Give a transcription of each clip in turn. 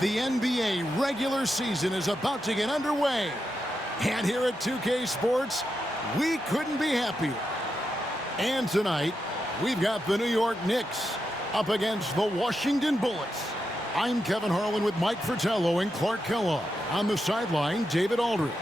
The NBA regular season is about to get underway. And here at 2K Sports, we couldn't be happier. And tonight, we've got the New York Knicks up against the Washington Bullets. I'm Kevin Harlan with Mike Fratello and Clark Kellogg. On the sideline, David Aldridge.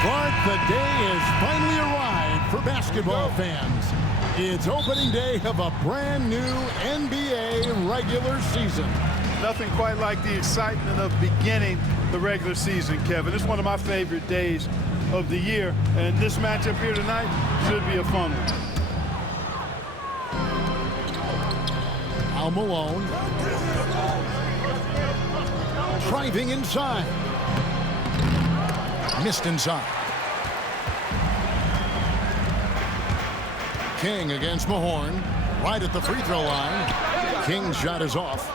Clark, the day has finally arrived for basketball fans. It's opening day of a brand new NBA regular season. Nothing quite like the excitement of beginning the regular season, Kevin. It's one of my favorite days of the year, and this matchup here tonight should be a fun one. Al Malone. Driving inside. Missed inside. King against Mahorn. Right at the free throw line. King's shot is off.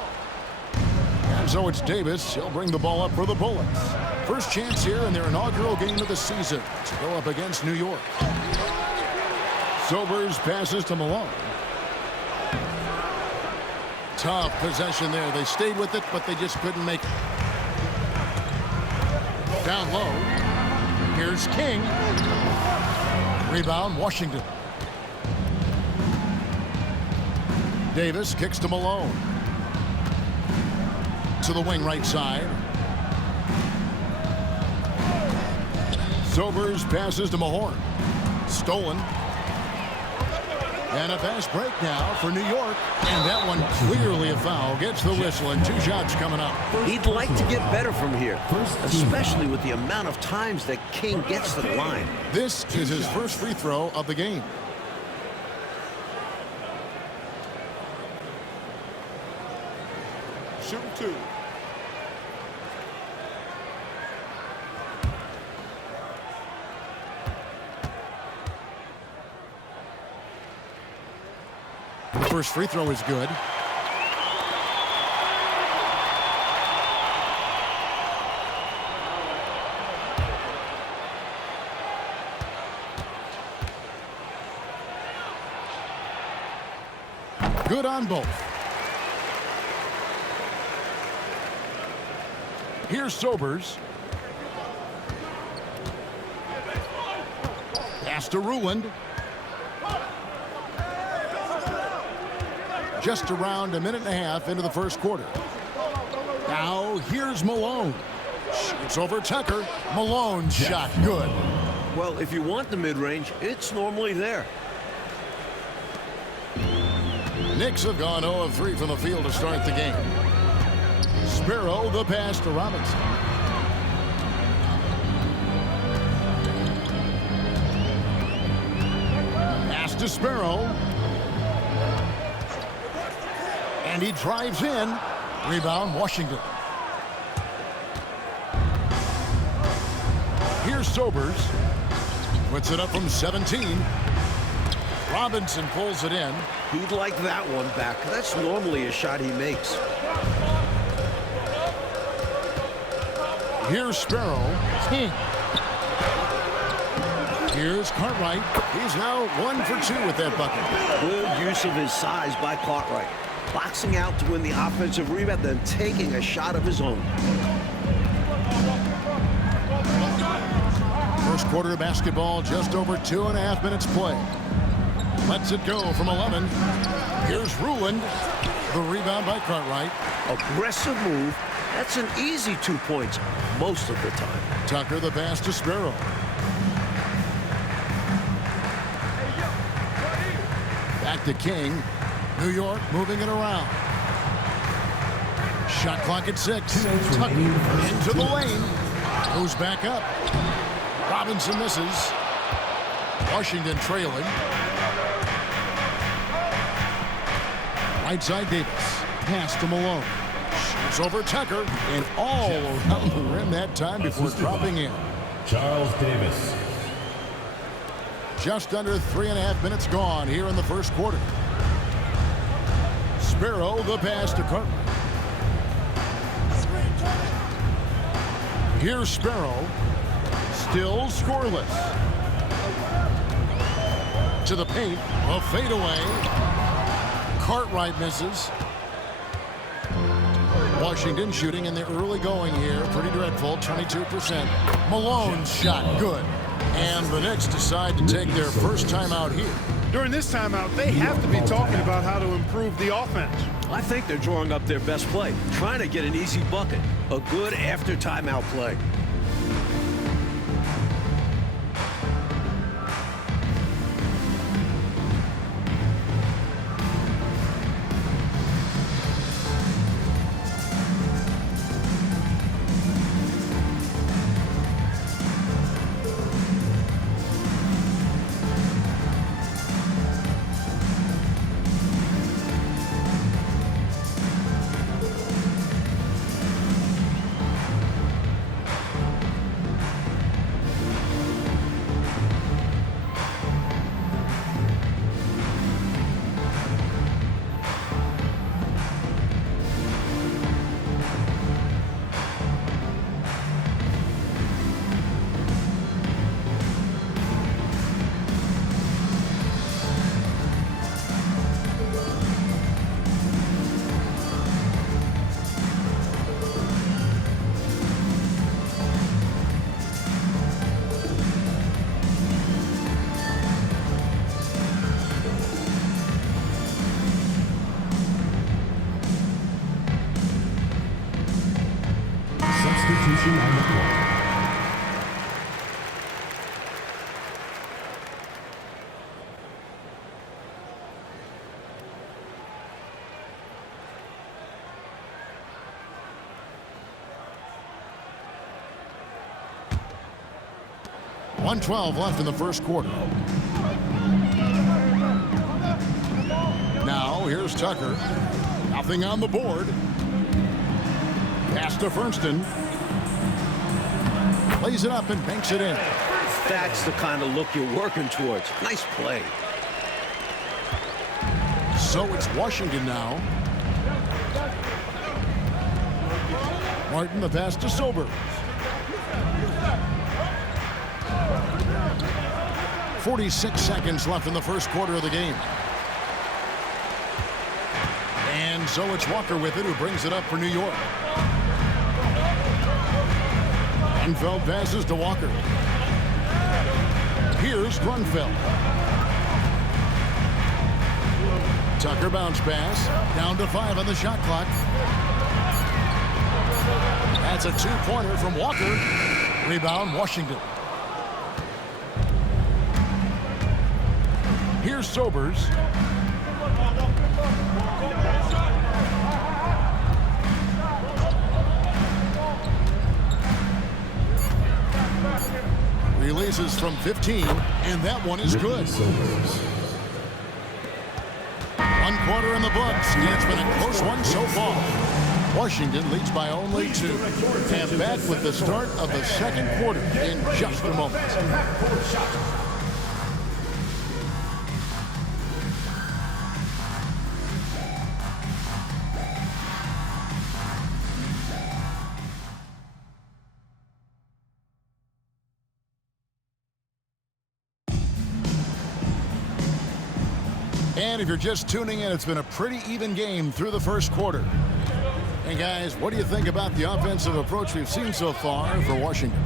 And so it's Davis. He'll bring the ball up for the Bullets. First chance here in their inaugural game of the season to go up against New York. Sobers passes to Malone. Tough possession there. They stayed with it, but they just couldn't make it. Down low. Here's King. Rebound, Washington. Davis kicks to Malone. To the wing right side. Sobers passes to Mahorn. Stolen. And a fast break now for New York. And that one clearly a foul. Gets the whistle and 2 shots coming up. He'd like to get better from here, especially with the amount of times that King gets to the line. This is his first free throw of the game. Shooting 2. The first free throw is good. Good on both. Here's Sobers. Pass to Ruland. Just around a minute and a half into the first quarter. Now here's Malone. Shoots over Tucker. Malone's shot good. Well, if you want the mid-range, it's normally there. Knicks have gone 0 of 3 from the field to start the game. Sparrow the pass to Robinson. Pass to Sparrow. And he drives in. Rebound, Washington. Here's Sobers. Puts it up from 17. Robinson pulls it in. He'd like that one back. That's normally a shot he makes. Here's Sparrow. King. Here's Cartwright. He's now 1 for 2 with that bucket. Good use of his size by Cartwright. Boxing out to win the offensive rebound, then taking a shot of his own. First quarter of basketball, just over 2.5 minutes play. Lets it go from 11. Here's Ruland. The rebound by Cartwright. Aggressive move. That's an easy 2 points most of the time. Tucker the pass to Sparrow. Back to King. New York moving it around. Shot clock at 6. Tucker into the lane. Goes back up. Robinson misses. Washington trailing. Right side Davis. Pass to Malone. Shoots over Tucker. And all around the rim that time before dropping in. Charles Davis. Just under 3.5 minutes gone here in the first quarter. Sparrow, the pass to Cartwright. Here's Sparrow. Still scoreless. To the paint. A fadeaway. Cartwright misses. Washington shooting in the early going here. Pretty dreadful. 22%. Malone's shot. Good. And the Knicks decide to take their first timeout here. During this timeout, they have to be talking about how to improve the offense. I think they're drawing up their best play, trying to get an easy bucket. A good after timeout play. Substitution on the court. .112 left in the first quarter. Now here's Tucker. Nothing on the board. Pass to Fernston. Plays it up and banks it in. That's the kind of look you're working towards. Nice play. So it's Washington now. Martin, the pass to Sobers. 46 seconds left in the first quarter of the game. And so it's Walker with it, who brings it up for New York. Grunfeld passes to Walker. Here's Grunfeld. Tucker bounce pass. Down to 5 on the shot clock. That's a two-pointer from Walker. Rebound, Washington. Here's Sobers. Releases from 15, and that one is good. 1 quarter in the books, and it's been a close one so far. Washington leads by only 2. And back with the start of the second quarter in just a moment. And if you're just tuning in, it's been a pretty even game through the first quarter. And guys, what do you think about the offensive approach we've seen so far for Washington?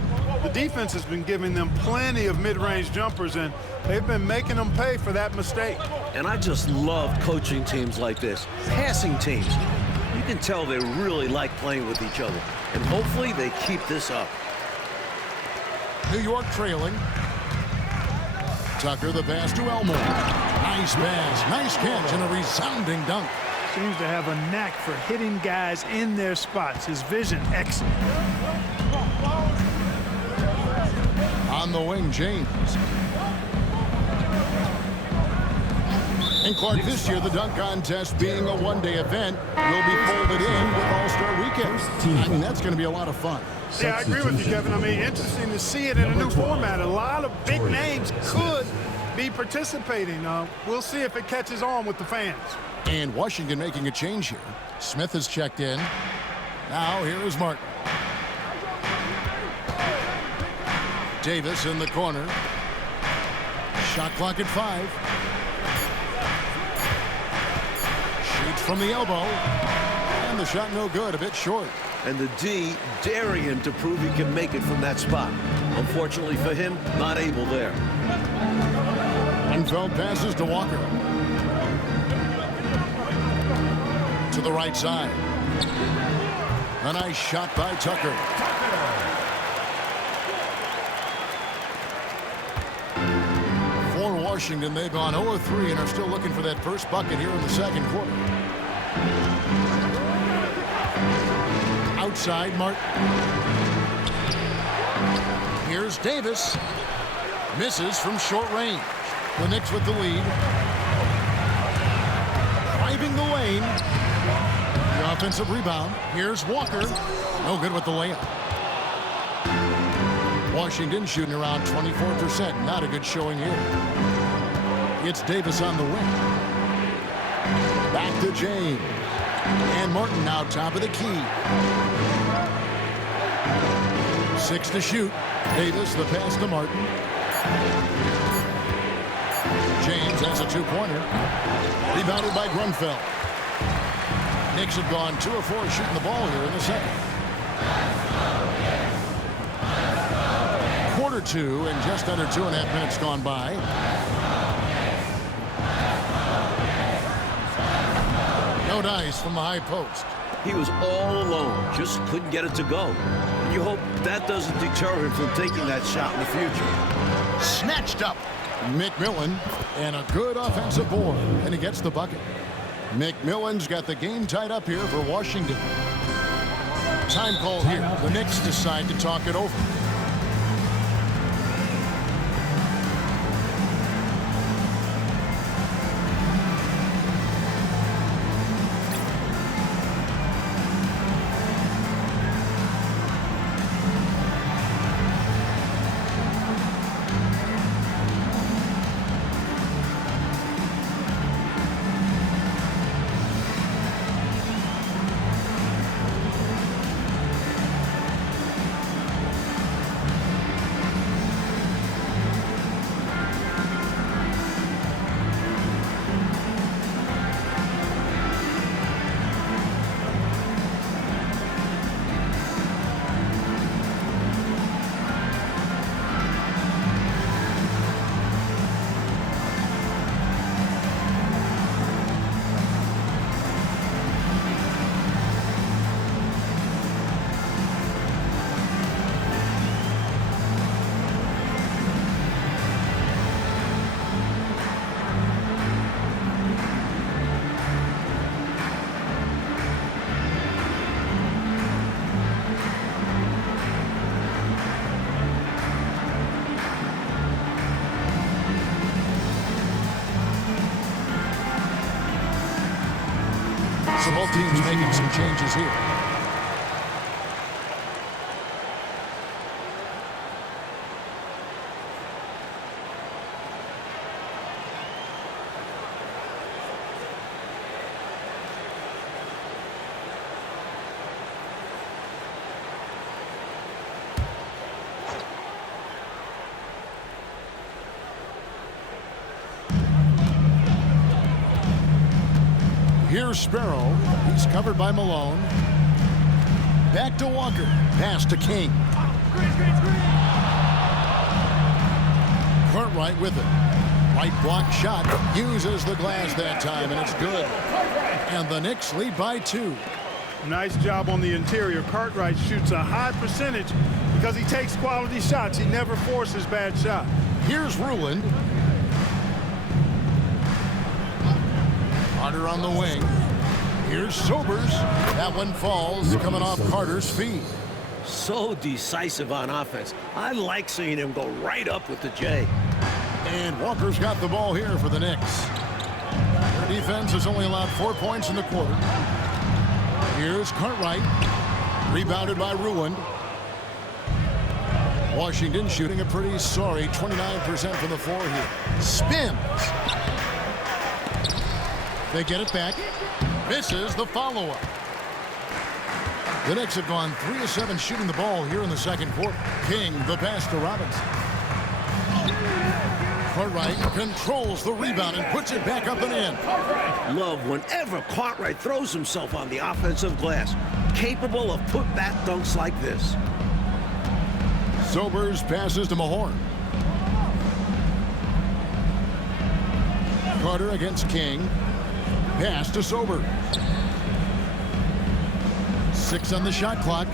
The defense has been giving them plenty of mid-range jumpers, and they've been making them pay for that mistake. And I just love coaching teams like this, passing teams. You can tell they really like playing with each other, and hopefully they keep this up. New York trailing. Tucker, the pass to Elmore. Nice pass, nice catch, and a resounding dunk. Seems to have a knack for hitting guys in their spots. His vision, excellent. On the wing, James. And Clark, this year, the dunk contest being a one-day event will be folded in with All-Star Weekend. I mean, that's going to be a lot of fun. Yeah, I agree with you, Kevin. I mean, interesting to see it in a new format. A lot of big names could be participating. We'll see if it catches on with the fans. And Washington making a change here. Smith has checked in. Now here is Martin. Davis in the corner. Shot clock at 5. Shoots from the elbow. And the shot no good, a bit short. And the D daring him to prove he can make it from that spot. Unfortunately for him, not able there. Unfeld passes to Walker. To the right side. A nice shot by Tucker. For Washington, they've gone 0-3 and are still looking for that first bucket here in the second quarter. Outside, Martin. Here's Davis. Misses from short range. The Knicks with the lead. Driving the lane. The offensive rebound. Here's Walker. No good with the layup. Washington shooting around 24%. Not a good showing here. It's Davis on the wing. Back to James. And Martin now top of the key. 6 to shoot. Davis the pass to Martin. James has a two-pointer. Rebounded by Grunfeld. Knicks have gone 2 of 4 shooting the ball here in the second. Quarter 2 and just under 2.5 minutes gone by. No dice from the high post. He was all alone, just couldn't get it to go. And you hope that doesn't deter him from taking that shot in the future. Snatched up. McMillan and a good offensive board, and he gets the bucket. McMillan's got the game tied up here for Washington. Time call here. The Knicks decide to talk it over. So both teams making some changes here. Here's Sparrow. He's covered by Malone. Back to Walker. Pass to King. Cartwright with it. Right block shot. Uses the glass that time, and it's good. And the Knicks lead by 2. Nice job on the interior. Cartwright shoots a high percentage because he takes quality shots. He never forces bad shots. Here's Ruland. Carter on the wing. Here's Sobers. That one falls, coming off Carter's feet. So decisive on offense. I like seeing him go right up with the J. And Walker's got the ball here for the Knicks. Their defense has only allowed 4 points in the quarter. Here's Cartwright. Rebounded by Ruland. Washington shooting a pretty sorry 29% from the floor here. Spins. They get it back. Misses the follow-up. The Knicks have gone 3 of 7 shooting the ball here in the second quarter. King, the pass to Robinson. Cartwright controls the rebound and puts it back up and in. Love whenever Cartwright throws himself on the offensive glass. Capable of put-back dunks like this. Sobers passes to Mahorn. Carter against King. Pass to Sobers. 6 on the shot clock.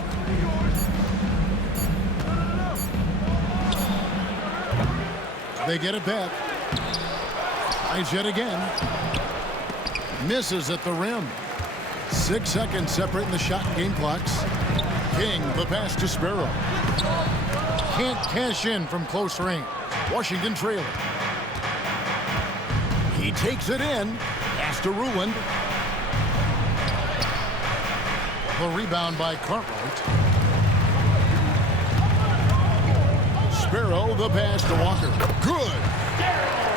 They get it back. Tries yet again. Misses at the rim. 6 seconds separating the shot and game clocks. King, the pass to Sparrow. Can't cash in from close range. Washington trailing. He takes it in. Pass to Ruland. The rebound by Cartwright. Sparrow, the pass to Walker. Good.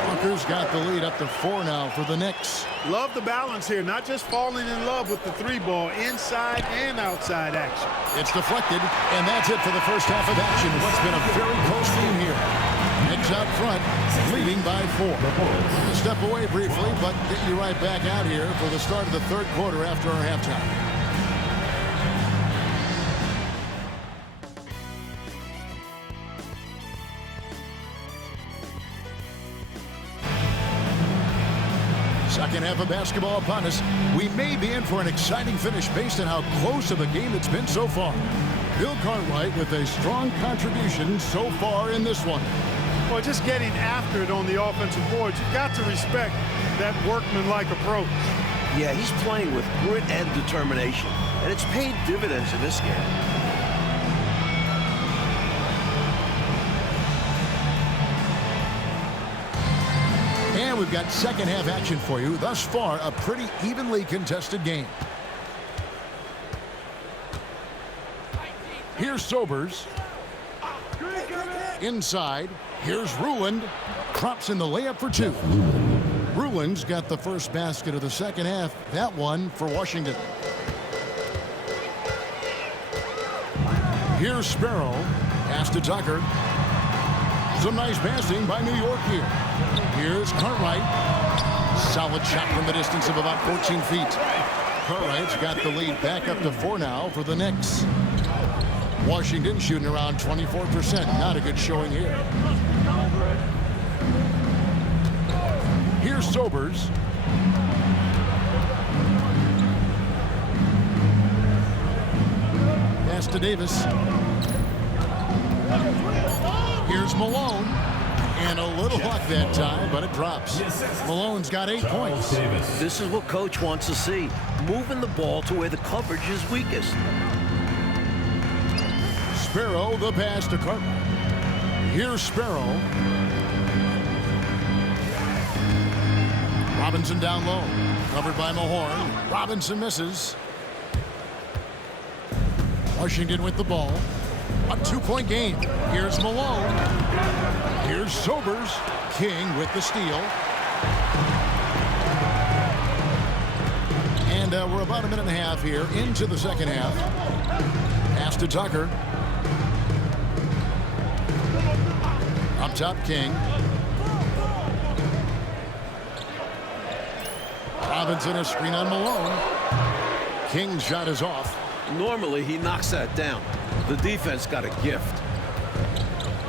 Walker's got the lead up to 4 now for the Knicks. Love the balance here, not just falling in love with the 3-ball, inside and outside action. It's deflected, and that's it for the first half of action. What's been a very close game here. Knicks out front, leading by 4. We'll step away briefly, but get you right back out here for the start of the third quarter after our halftime. Second half of basketball upon us. We may be in for an exciting finish based on how close of a game it's been so far. Bill Cartwright with a strong contribution so far in this one. Well, just getting after it on the offensive board, you've got to respect that workmanlike approach. Yeah, he's playing with grit and determination, and it's paid dividends in this game. And we've got second half action for you. Thus far, a pretty evenly contested game. Here's Sobers. Inside. Here's Ruland. Drops in the layup for 2. Ruland's got the first basket of the second half. That one for Washington. Here's Sparrow. Pass to Tucker. Some nice passing by New York here. Here's Cartwright. Solid shot from the distance of about 14 feet. Cartwright's got the lead back up to 4 now for the Knicks. Washington shooting around 24%. Not a good showing here. Here's Sobers. Pass to Davis. Here's Malone. And a little luck that time, but it drops. Malone's got 8 points. This is what coach wants to see. Moving the ball to where the coverage is weakest. Sparrow, the pass to Carter. Here's Sparrow. Robinson down low. Covered by Mahorn. Robinson misses. Washington with the ball. A 2-point game. Here's Malone. Here's Sobers. King with the steal. And we're about a minute and a half here into the second half. Pass to Tucker. Up top, King. Robinson a screen on Malone. King's shot is off. Normally, he knocks that down. The defense got a gift.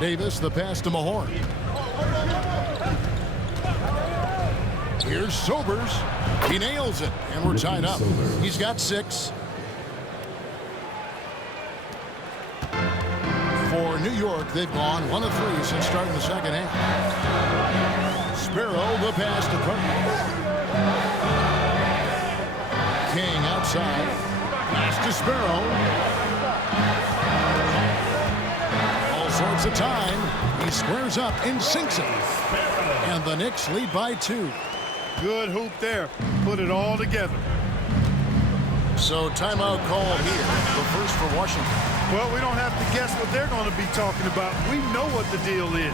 Davis, the pass to Mahorn. Here's Sobers. He nails it, and we're tied up. He's got 6. For New York, they've gone 1 of 3 since starting the second half. Sparrow, the pass to Carter. King outside. Pass to Sparrow. All sorts of time. He squares up and sinks it. And the Knicks lead by 2. Good hoop there. Put it all together. So timeout called here. The first for Washington. Well, we don't have to guess what they're going to be talking about. We know what the deal is.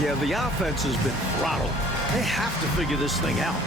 Yeah, the offense has been throttled. They have to figure this thing out.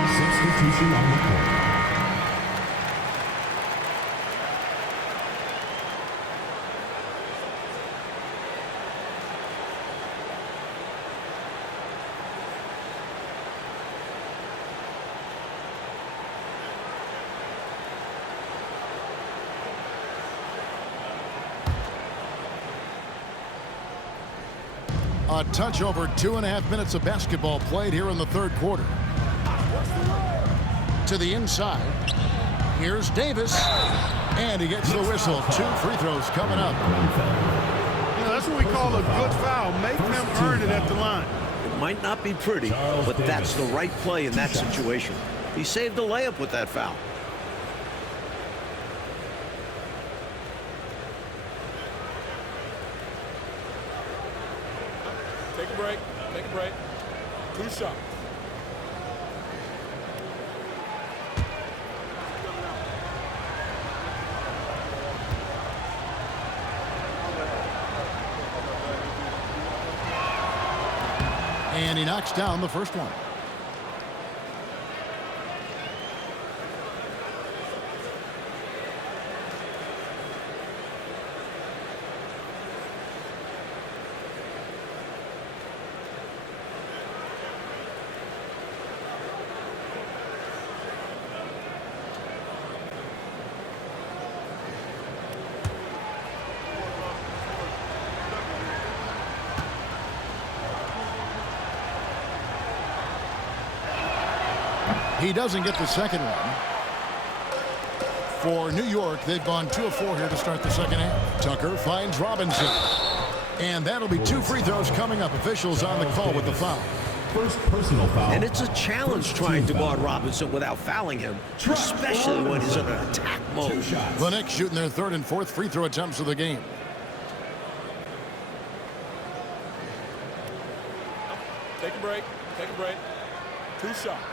Substitution on the court. A touch over 2.5 minutes of basketball played here in the third quarter. To the inside. Here's Davis. And he gets the whistle. 2 free throws coming up. You know, that's what we call a good foul. Make them earn it at the line. It might not be pretty, but that's the right play in that situation. He saved the layup with that foul. Take a break. Take a break. 2 shots. And he knocks down the first one. He doesn't get the second one. For New York, they've gone 2 of 4 here to start the second half. Tucker finds Robinson. And that'll be 2 free throws coming up. Officials on the call with the foul. First personal foul. And it's a challenge trying to guard Robinson without fouling him, especially when he's in an attack mode. The Knicks shooting their 3rd and 4th free throw attempts of the game. Take a break. Take a break. 2 shots.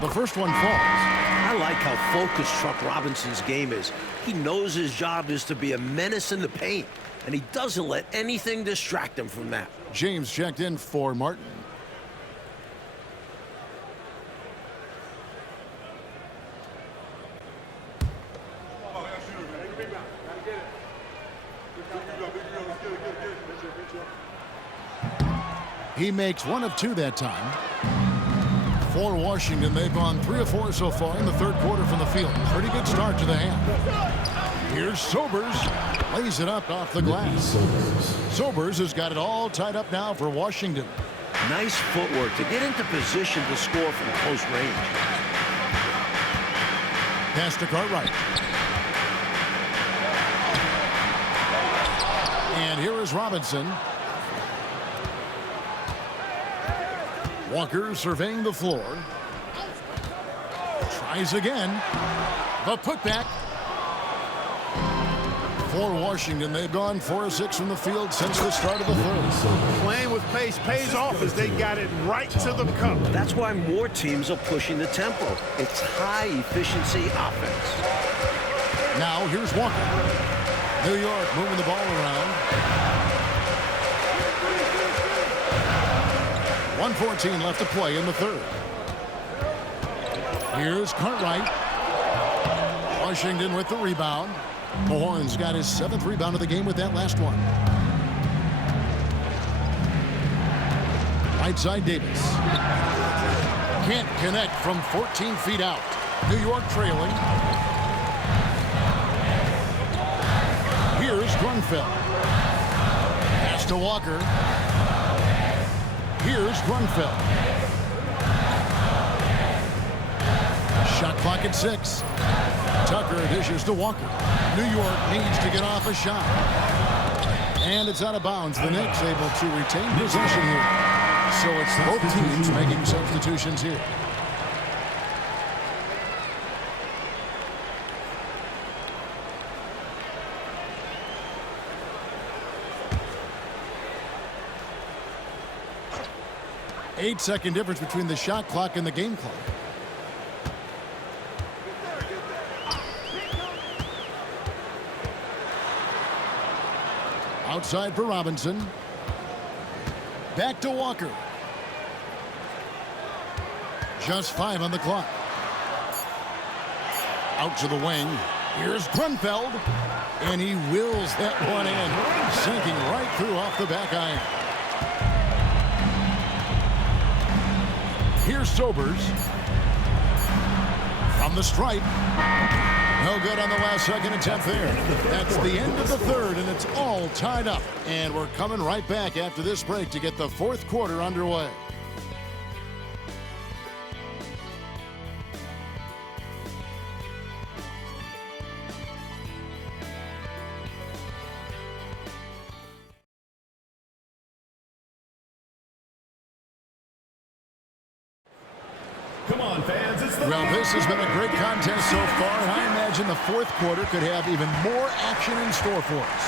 The first one falls. I like how focused Chuck Robinson's game is. He knows his job is to be a menace in the paint, and he doesn't let anything distract him from that. James checked in for Martin. He makes 1 of 2 that time. For Washington, they've gone 3 of 4 so far in the third quarter from the field. Pretty good start to the half. Here's Sobers. Lays it up off the glass. Sobers has got it all tied up now for Washington. Nice footwork to get into position to score from close range. Pass to Cartwright. And here is Robinson. Walker surveying the floor. Tries again. The putback. For Washington, they've gone 4 of 6 from the field since the start of the third. Playing with pace pays off as they got it right to the cup. That's why more teams are pushing the tempo. It's high-efficiency offense. Now, here's Walker. New York moving the ball around. 1:14 left to play in the third. Here's Cartwright. Washington with the rebound. Mahorn's got his 7th rebound of the game with that last one. Right side Davis. Can't connect from 14 feet out. New York trailing. Here's Grunfeld. Pass to Walker. Here's Grunfeld. Shot clock at 6. Tucker dishes to Walker. New York needs to get off a shot. And it's out of bounds. The Knicks able to retain possession here. So it's both teams making substitutions here. Eight-second difference between the shot clock and the game clock. Outside for Robinson. Back to Walker. Just 5 on the clock. Out to the wing. Here's Grunfeld. And he wills that one in. Sinking right through off the back iron. Here's Sobers. From the stripe. No good on the last second attempt there. That's the end of the third, and it's all tied up. And we're coming right back after this break to get the fourth quarter underway. Come on, fans. It's the Well, this has been a great contest so far, and I imagine the fourth quarter could have even more action in store for us.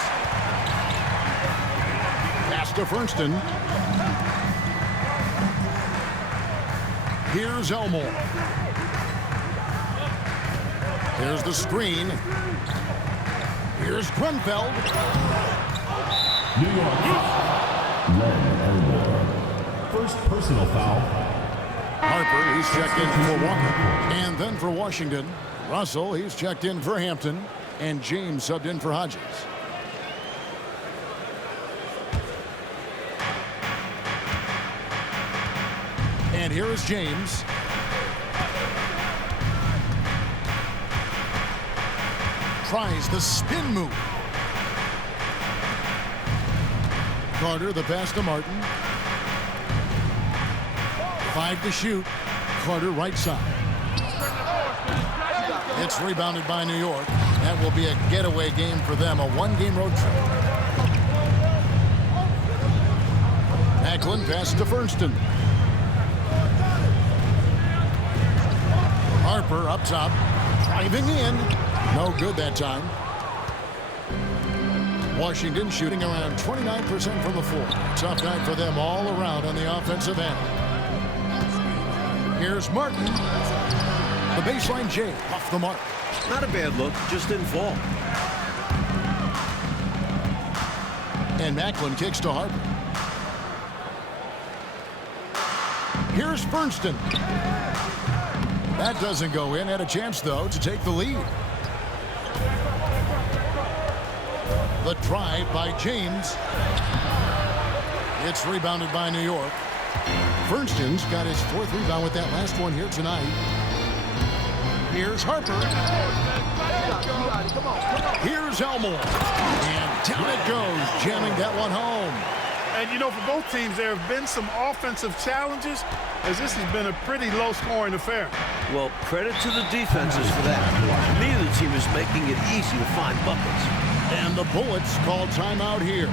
Pass to Fernston. Here's Elmore. Here's the screen. Here's Grunfeld. New York. Len Elmore. First personal foul. Harper, he's checked in for Walker. And then for Washington, Russell, he's checked in for Hampton. And James subbed in for Hodges. And here is James. Tries the spin move. Carter, the pass to Martin. 5 to shoot. Carter right side. It's rebounded by New York. That will be a getaway game for them, a one-game road trip. Macklin pass to Fernston. Harper up top. Driving in. No good that time. Washington shooting around 29% from the floor. Tough night for them all around on the offensive end. Here's Martin. The baseline J off the mark. Not a bad look, just didn't fall. And Macklin kicks to Harper. Here's Fernston. That doesn't go in. Had a chance, though, to take the lead. The drive by James. It's rebounded by New York. Fernston's got his 4th rebound with that last one here tonight. Here's Harper. Here's Elmore. And down it goes, jamming that one home. And, you know, for both teams, there have been some offensive challenges, as this has been a pretty low-scoring affair. Well, credit to the defenses for that. Neither team is making it easy to find buckets. And the Bullets call timeout here.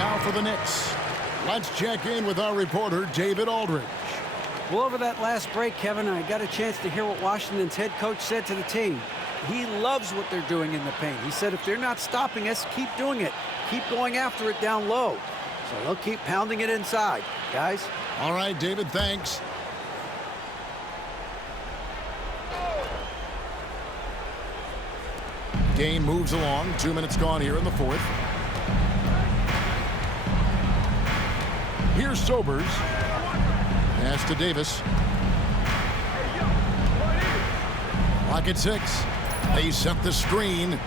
Now for the Knicks. Let's check in with our reporter, David Aldridge. Well, over that last break, Kevin, I got a chance to hear what Washington's head coach said to the team. He loves what they're doing in the paint. He said if they're not stopping us, keep doing it. Keep going after it down low. So they'll keep pounding it inside, guys. All right, David, thanks. Game moves along. 2 minutes gone here in the fourth. Here's Sobers. Pass to Davis. Lock at 6. They set the screen.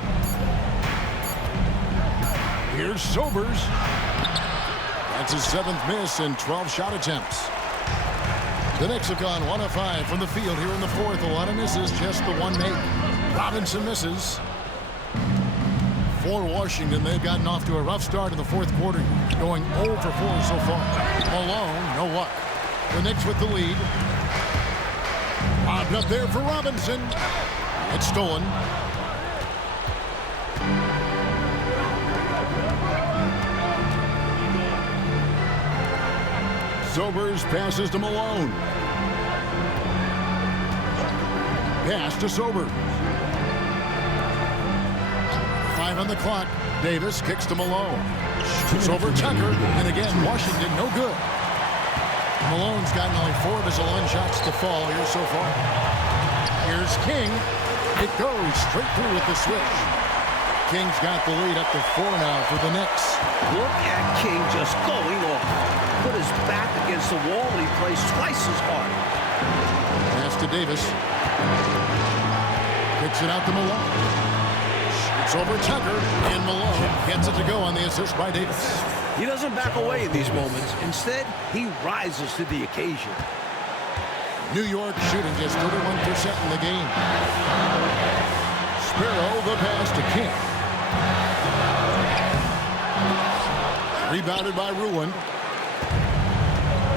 Here's Sobers. That's his 7th miss in 12 shot attempts. The Knicks have gone 1 of 5 from the field here in the fourth. A lot of misses, just the one make. Robinson misses. For Washington, they've gotten off to a rough start in the fourth quarter, going 0 for 4 so far. Malone, no luck. The Knicks with the lead. Lobbed up there for Robinson. It's stolen. Sobers passes to Malone. Pass to Sobers. 5 on the clock. Davis kicks to Malone. Shoots over Tucker. And again, Washington no good. Malone's gotten only 4 of his 11 shots to fall here so far. Here's King. It goes straight through with the switch. King's got the lead up to 4 now for the Knicks. Look at King just going off. Put his back against the wall and he plays twice as hard. Pass to Davis. Kicks it out to Malone. Shoots over Tucker. And Malone gets it to go on the assist by Davis. He doesn't back away in these moments. Instead, he rises to the occasion. New York shooting just 31% in the game. Sparrow the pass to King. Rebounded by Ruin.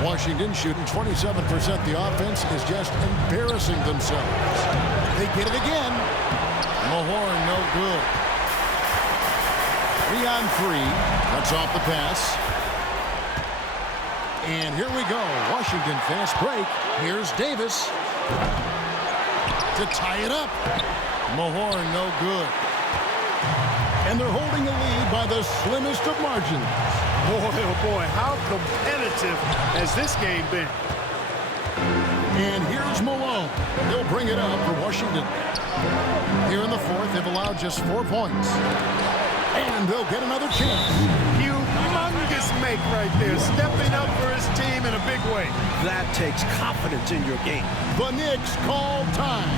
Washington shooting 27%. The offense is just embarrassing themselves. They get it again. Mahorn no good. 3 on 3. Cuts off the pass. And here we go. Washington fast break. Here's Davis. To tie it up. Mahorn no good. And they're holding the lead by the slimmest of margins. Boy, oh boy, how competitive has this game been? And here's Malone. He'll bring it up for Washington. Here in the fourth, they've allowed just 4 points. And they'll get another chance. Humongous make right there, stepping up for his team in a big way. That takes confidence in your game. The Knicks call time.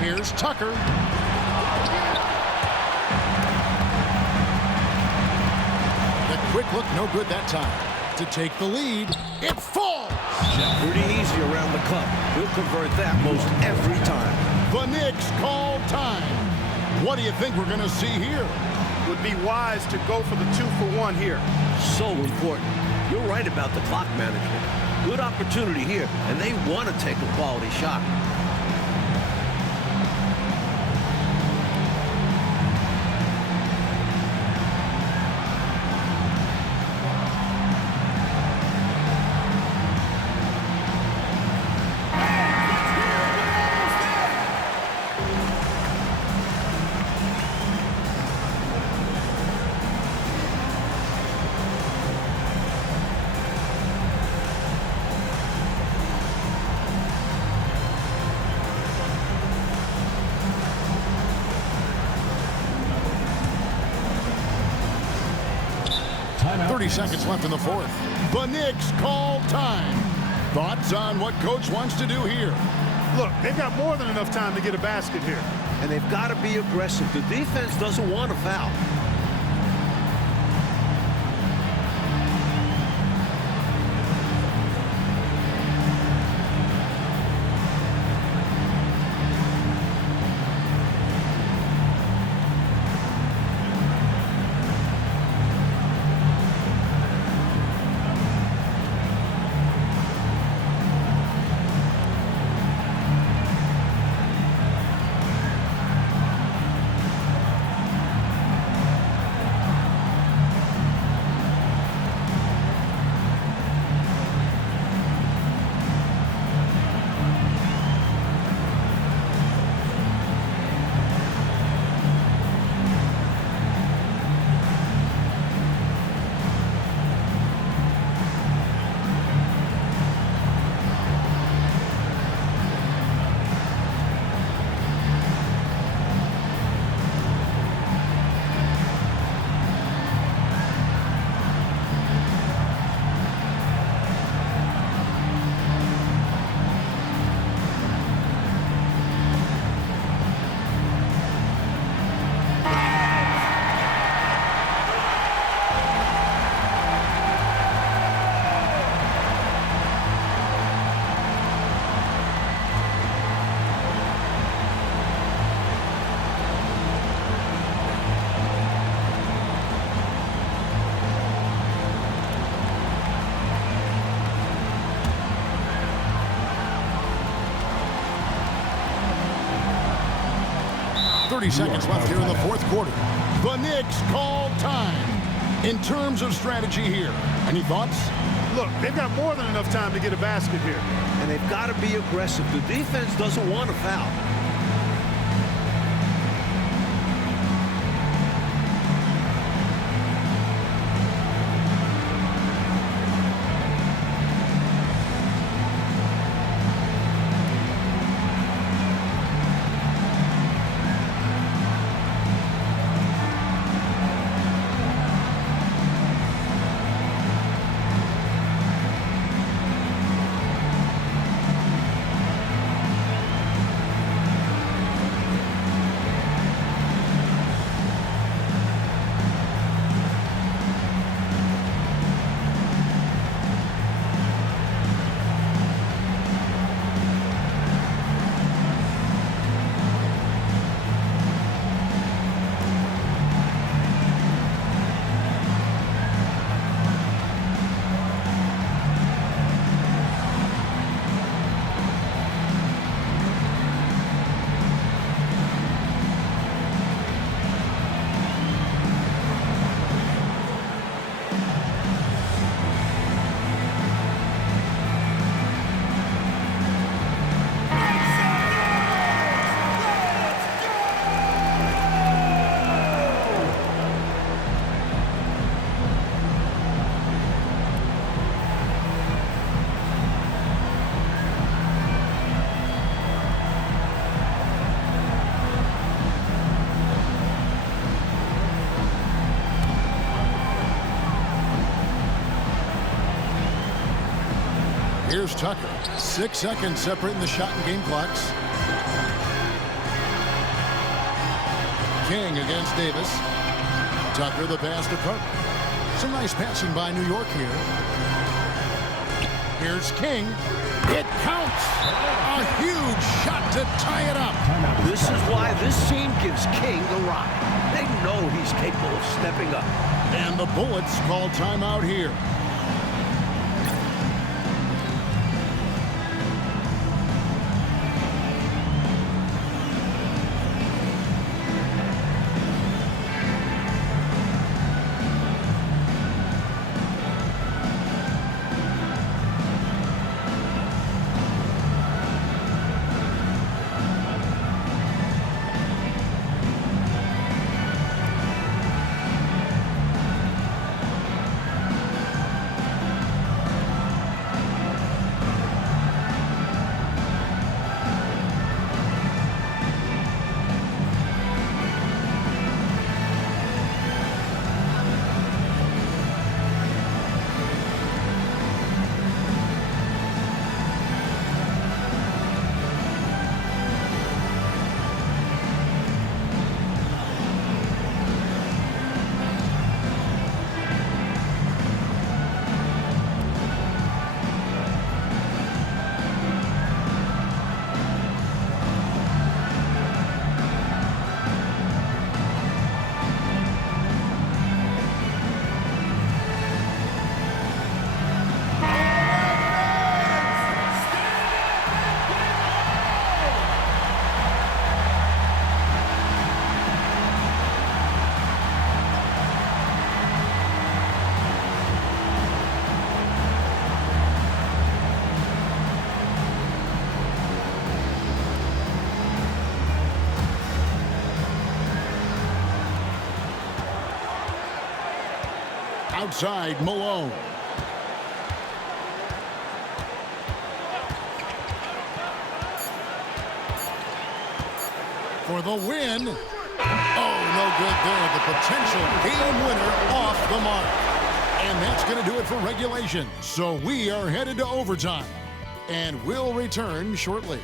Here's Tucker. The quick look, no good that time. to take the lead. It falls. Pretty easy around the cup. He'll convert that most every time. The Knicks call time. What do you think we're going to see here? Would be wise to go for the 2-for-1 here. So important. You're right about the clock management. Good opportunity here, and they want to take a quality shot. Timeout. 30 seconds left in the fourth. The Knicks call time. Thoughts on what coach wants to do here? Look, they've got more than enough time to get a basket here. And they've got to be aggressive. The defense doesn't want to foul. Seconds left here in the fourth quarter. The Knicks call time. In terms of strategy here, any thoughts? Look, they've got more than enough time to get a basket here. And they've got to be aggressive. The defense doesn't want to foul. Here's Tucker. 6 seconds separating the shot and game clocks. King against Davis. Tucker the pass to Cook. Some nice passing by New York here. Here's King. It counts. A huge shot to tie it up. This is why this team gives King the rock. They know he's capable of stepping up. And the Bullets call timeout here. Outside, Malone. For the win. Oh, no good there. The potential game winner off the mark. And that's going to do it for regulation. So we are headed to overtime. And we'll return shortly.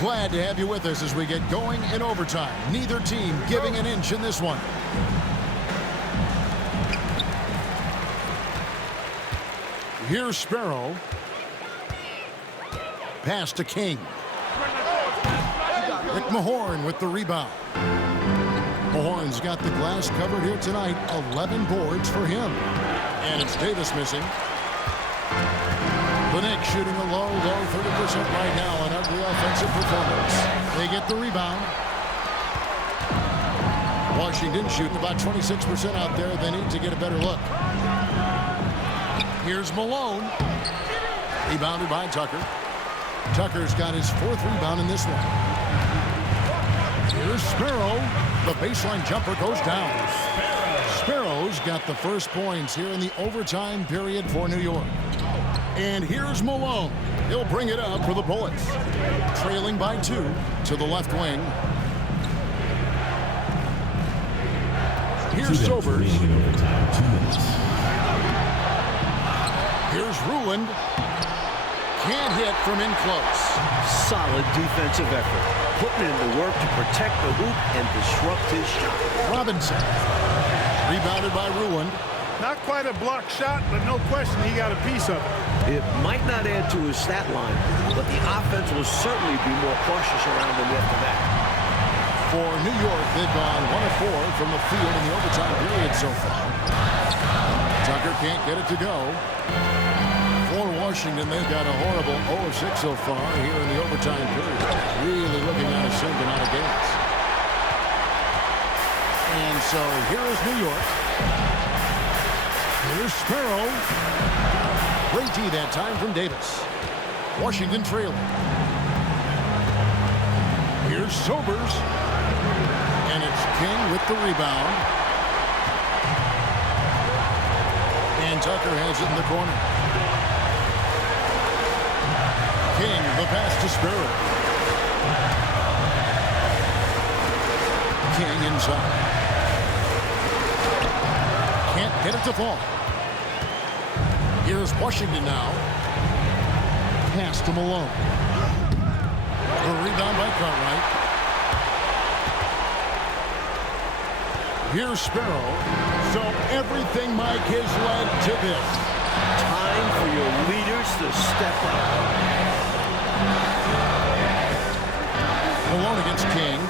Glad to have you with us as we get going in overtime. Neither team giving an inch in this one. Here's Sparrow. Pass to King. Rick Mahorn with the rebound. Mahorn's got the glass covered here tonight. 11 boards for him. And it's Davis missing. The Knicks shooting a low 30% right now. An ugly offensive performance. They get the rebound. Washington shooting about 26% out there. They need to get a better look. Here's Malone. Rebounded by Tucker. Tucker's got his 4th rebound in this one. Here's Sparrow. The baseline jumper goes down. Sparrow's got the first points here in the overtime period for New York. And here's Malone. He'll bring it up for the Bullets. Trailing by 2 to the left wing. Here's Sobers. Here's Ruland. Can't hit from in close. Solid defensive effort. Putting in the work to protect the hoop and disrupt his shot. Robinson. Rebounded by Ruland. Not quite a block shot, but no question he got a piece of it. It might not add to his stat line, but the offense will certainly be more cautious around him after that. For New York, they've gone 1 of 4 from the field in the overtime period so far. Tucker can't get it to go. For Washington, they've got a horrible 0 of 6 so far here in the overtime period. Really looking out of sync and out of gas. And so here is New York. Here's Sparrow. Great D that time from Davis. Washington trailing. Here's Sobers. And it's King with the rebound. And Tucker has it in the corner. King, the pass to Sparrow. King inside. Can't get it to fall. Here's Washington now. Pass to Malone. The rebound by Cartwright. Here's Sparrow. So everything, Mike, has led to this. Time for your leaders to step up. Malone against King.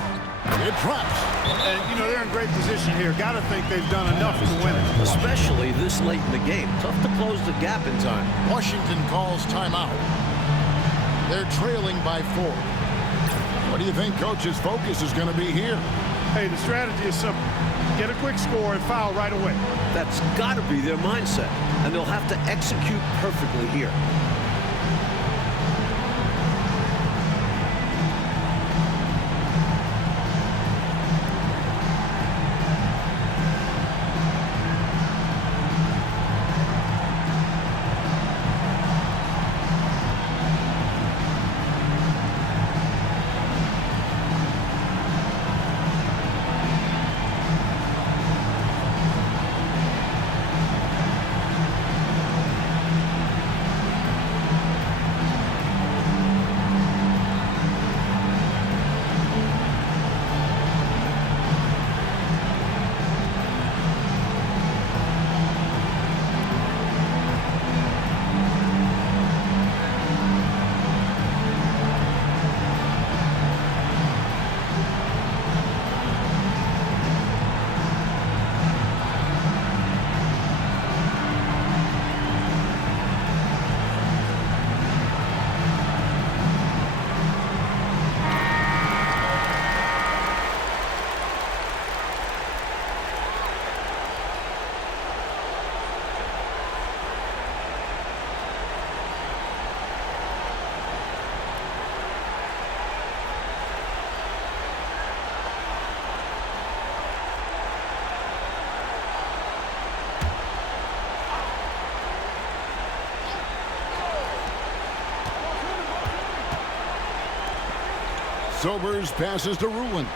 It drops. And, you know, they're in great position here. Got to think they've done enough to win it. Especially this late in the game. Tough to close the gap in time. Washington calls timeout. They're trailing by 4. What do you think Coach's focus is going to be here? Hey, the strategy is simple. Get a quick score and foul right away. That's got to be their mindset. And they'll have to execute perfectly here. Sobers passes to Rulin.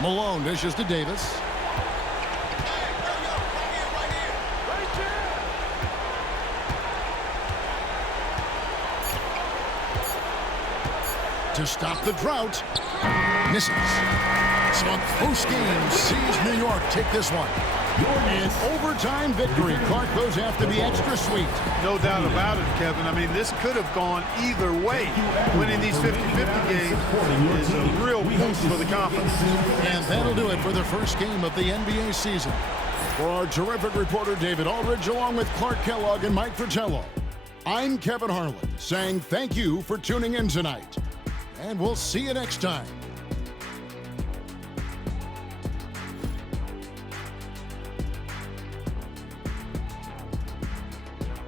Malone dishes to Davis. To stop the drought. Misses. So a close game sees New York take this one. An overtime victory. Clark, those have to be extra sweet. No doubt about it, Kevin. I mean, this could have gone either way. Winning these 50-50 games is a real boost for the confidence. And that'll do it for the first game of the NBA season. For our terrific reporter, David Aldridge, along with Clark Kellogg and Mike Fratello, I'm Kevin Harlan, saying thank you for tuning in tonight. And we'll see you next time.